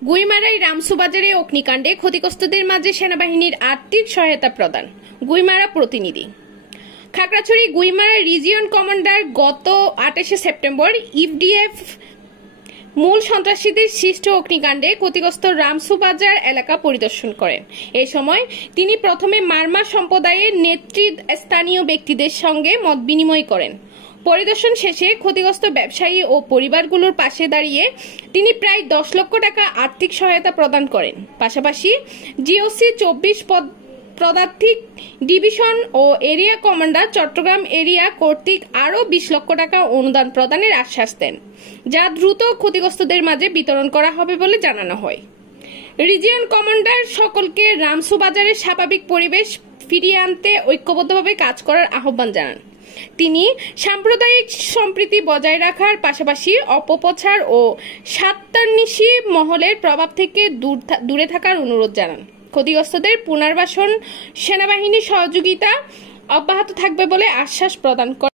গুইমারায় রামসুবাজারে অগ্নিকাণ্ডে ক্ষতিগ্রস্তদের মাঝে সেনাবাহিনীর আর্থিক সহায়তা প্রদান। গুইমারা প্রতিনিধি। খাগড়াছড়ি গুইমারা রিজিয়ন কমান্ডার গত 28 সেপ্টেম্বর ইপিডিএফ মূল সন্ত্রাসীদের সৃষ্ট অগ্নিকাণ্ডে ক্ষতিগ্রস্ত রামসুবাজার এলাকা পরিদর্শন করেন। এ সময় তিনি প্রথমে মারমা সম্প্রদায়ের নেতৃস্থানীয় ব্যক্তিদের সঙ্গে মত বিনিময় করেন। পরিদর্শন শেষে ক্ষতিগ্রস্ত ব্যবসায়ী ও পরিবারগুলোর পাশে দাঁড়িয়ে তিনি প্রায় 10 লক্ষ টাকা আর্থিক সহায়তা প্রদান করেন। পাশাপাশি জিওসি 24 পদাতিক ডিভিশন ও এরিয়া কমান্ডার চট্টগ্রাম এরিয়া কর্তৃক আরও 20 লক্ষ টাকা অনুদান প্রদানের আশ্বাস দেন, যা দ্রুত ক্ষতিগ্রস্তদের মাঝে বিতরণ করা হবে বলে জানানো হয়। রিজিয়ন কমান্ডার সকলকে রামসুবাজারের স্বাভাবিক পরিবেশ ফিরিয়ে আনতে ঐক্যবদ্ধভাবে কাজ করার আহ্বান জানান। তিনি সাম্প্রদায়িক সম্প্রীতি বজায় রাখার পাশাপাশি অপপ্রচার ও স্বার্থান্বেষী মহলের প্রভাব থেকে দূরে থাকার অনুরোধ জানান। ক্ষতিগ্রস্তদের পুনর্বাসন সেনাবাহিনীর সহযোগিতা অব্যাহত থাকবে বলে আশ্বাস প্রদান করেন।